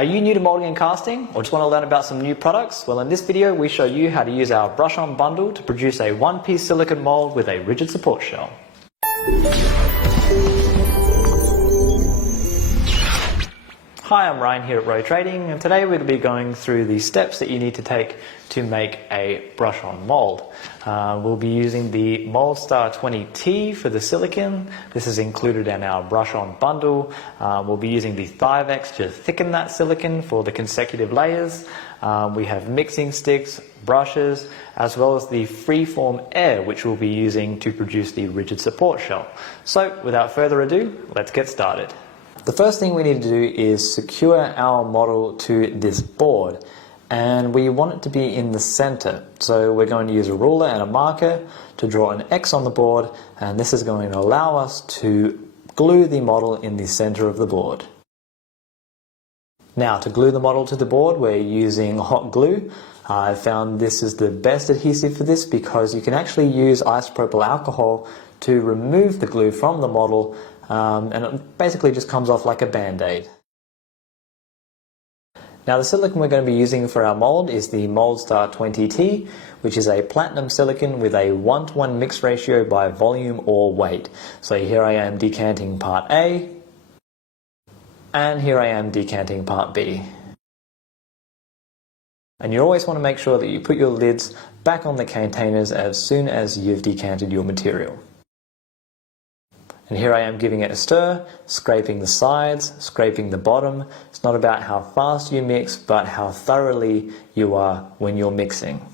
Are you new to molding and casting, or just want to learn about some new products? Well, in this video we show you how to use our Brush-On bundle to produce a one-piece silicone mold with a rigid support shell. Hi, I'm Ryan here at Row Trading, and today we'll be going through the steps that you need to take to make a brush-on mold. We'll be using the MoldStar 20T for the silicone. This is included in our brush-on bundle. We'll be using the Thivex to thicken that silicone for the consecutive layers. We have mixing sticks, brushes, as well as the freeform air, which we'll be using to produce the rigid support shell. So, without further ado, let's get started. The first thing we need to do is secure our model to this board, and we want it to be in the center. So we're going to use a ruler and a marker to draw an X on the board, and this is going to allow us to glue the model in the center of the board. Now, to glue the model to the board, we're using hot glue. I found this is the best adhesive for this because you can actually use isopropyl alcohol to remove the glue from the model, and it basically just comes off like a band-aid. Now, the silicone we're going to be using for our mold is the MoldStar 20T, which is a platinum silicone with a 1:1 mix ratio by volume or weight. So here I am decanting part A, and here I am decanting part B. And you always want to make sure that you put your lids back on the containers as soon as you've decanted your material. And here I am giving it a stir, scraping the sides, scraping the bottom. It's not about how fast you mix, but how thoroughly you are when you're mixing.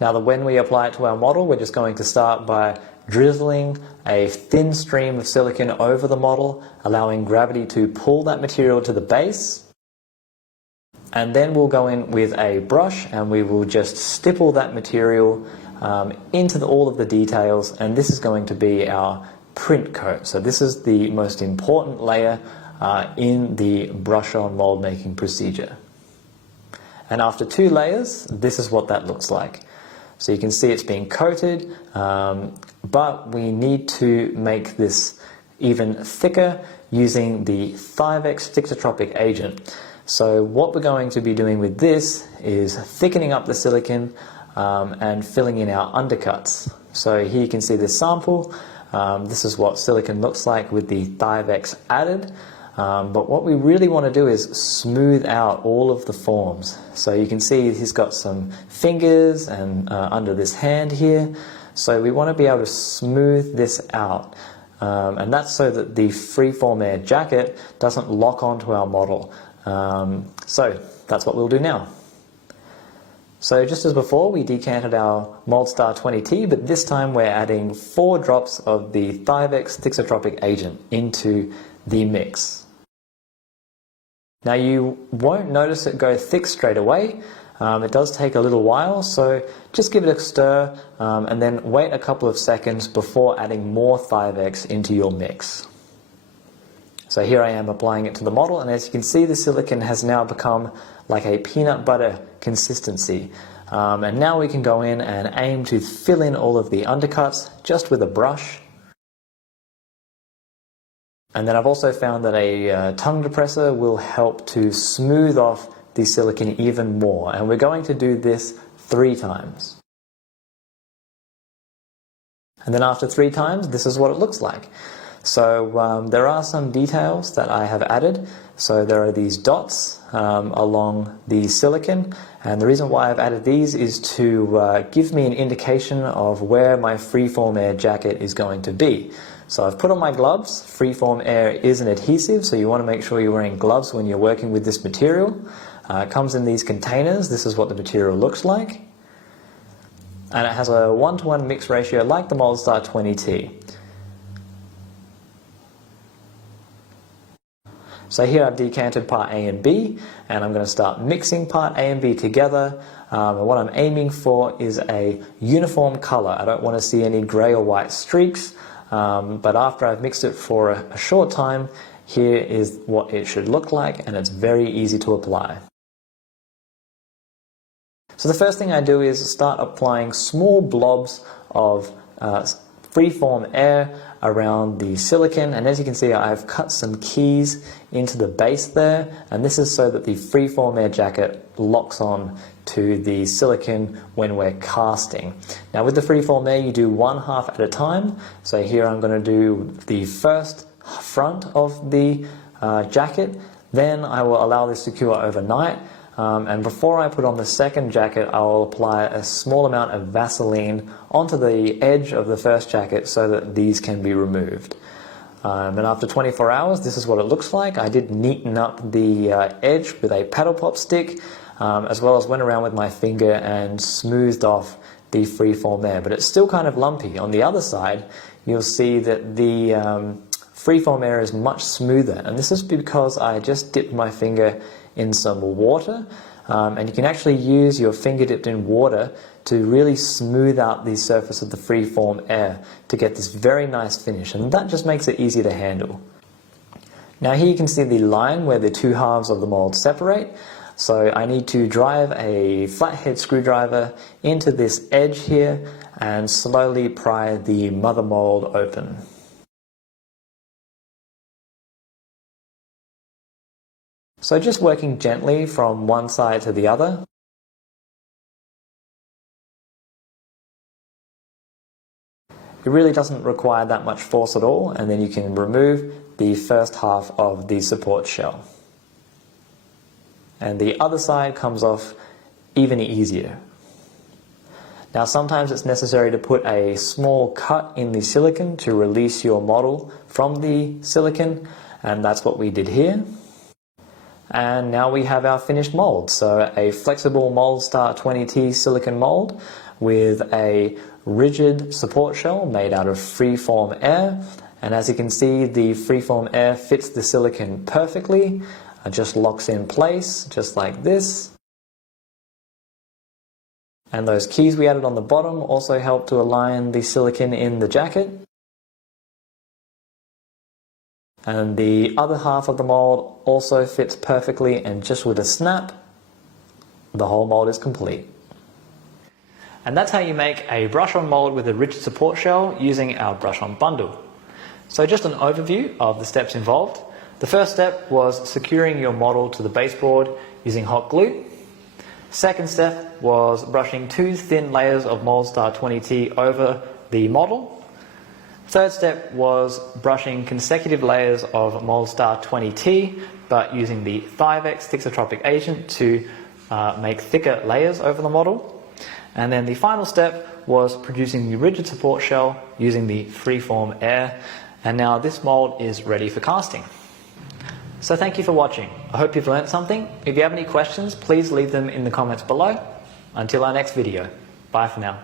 Now, when we apply it to our model, we're just going to start by drizzling a thin stream of silicone over the model, allowing gravity to pull that material to the base. And then we'll go in with a brush and we will just stipple that material into all of the details, and this is going to be our print coat. So this is the most important layer in the brush-on mold making procedure. And after 2 layers, this is what that looks like. So you can see it's being coated, but we need to make this even thicker using the Thivex thixotropic agent. So what we're going to be doing with this is thickening up the silicone and filling in our undercuts. So here you can see this sample. This is what silicone looks like with the Thivex added. But what we really want to do is smooth out all of the forms. So you can see he's got some fingers and under this hand here. So we want to be able to smooth this out. And that's so that the freeform air jacket doesn't lock onto our model. So that's what we'll do now. So just as before, we decanted our MoldStar 20T, but this time we're adding 4 drops of the Thivex thixotropic agent into the mix. Now, you won't notice it go thick straight away. It does take a little while, so just give it a stir and then wait a couple of seconds before adding more Thivex into your mix. So here I am applying it to the model, and as you can see, the silicone has now become like a peanut butter consistency. And now we can go in and aim to fill in all of the undercuts just with a brush. And then I've also found that a tongue depressor will help to smooth off the silicone even more. And we're going to do this 3 times. And then after 3 times, this is what it looks like. So there are some details that I have added. So there are these dots along the silicone, and the reason why I've added these is to give me an indication of where my freeform air jacket is going to be. So I've put on my gloves. Freeform air is an adhesive, so you want to make sure you're wearing gloves when you're working with this material. It comes in these containers. This is what the material looks like. And it has a 1:1 mix ratio like the MoldStar 20T. So here I've decanted part A and B, and I'm going to start mixing part A and B together. And what I'm aiming for is a uniform color. I don't want to see any grey or white streaks, but after I've mixed it for a short time, here is what it should look like, and it's very easy to apply. So the first thing I do is start applying small blobs of freeform air around the silicone, and as you can see I've cut some keys into the base there, and this is so that the freeform air jacket locks on to the silicone when we're casting. Now with the freeform air you do one half at a time, so here I'm going to do the first front of the jacket, then I will allow this to cure overnight. And before I put on the second jacket, I will apply a small amount of Vaseline onto the edge of the first jacket so that these can be removed. And after 24 hours, this is what it looks like. I did neaten up the edge with a paddle pop stick, as well as went around with my finger and smoothed off the freeform air, but it's still kind of lumpy. On the other side, you'll see that the freeform air is much smoother, and this is because I just dipped my finger in some water, and you can actually use your finger dipped in water to really smooth out the surface of the freeform air to get this very nice finish, and that just makes it easier to handle. Now here you can see the line where the two halves of the mold separate, so I need to drive a flathead screwdriver into this edge here and slowly pry the mother mold open. So just working gently from one side to the other. It really doesn't require that much force at all, and then you can remove the first half of the support shell. And the other side comes off even easier. Now sometimes it's necessary to put a small cut in the silicone to release your model from the silicone, and that's what we did here. And now we have our finished mold. So a flexible Moldstar 20T silicone mold with a rigid support shell made out of freeform air. And as you can see, the freeform air fits the silicone perfectly. It just locks in place, just like this. And those keys we added on the bottom also help to align the silicone in the jacket. And the other half of the mold also fits perfectly, and just with a snap, the whole mold is complete. And that's how you make a brush-on mold with a rigid support shell using our Brush-On bundle. So just an overview of the steps involved. The first step was securing your model to the baseboard using hot glue. Second step was brushing 2 thin layers of Moldstar 20T over the model. Third step was brushing consecutive layers of Moldstar 20T, but using the 5X thixotropic agent to make thicker layers over the model. And then the final step was producing the rigid support shell using the freeform air. And now this mold is ready for casting. So thank you for watching. I hope you've learned something. If you have any questions, please leave them in the comments below. Until our next video. Bye for now.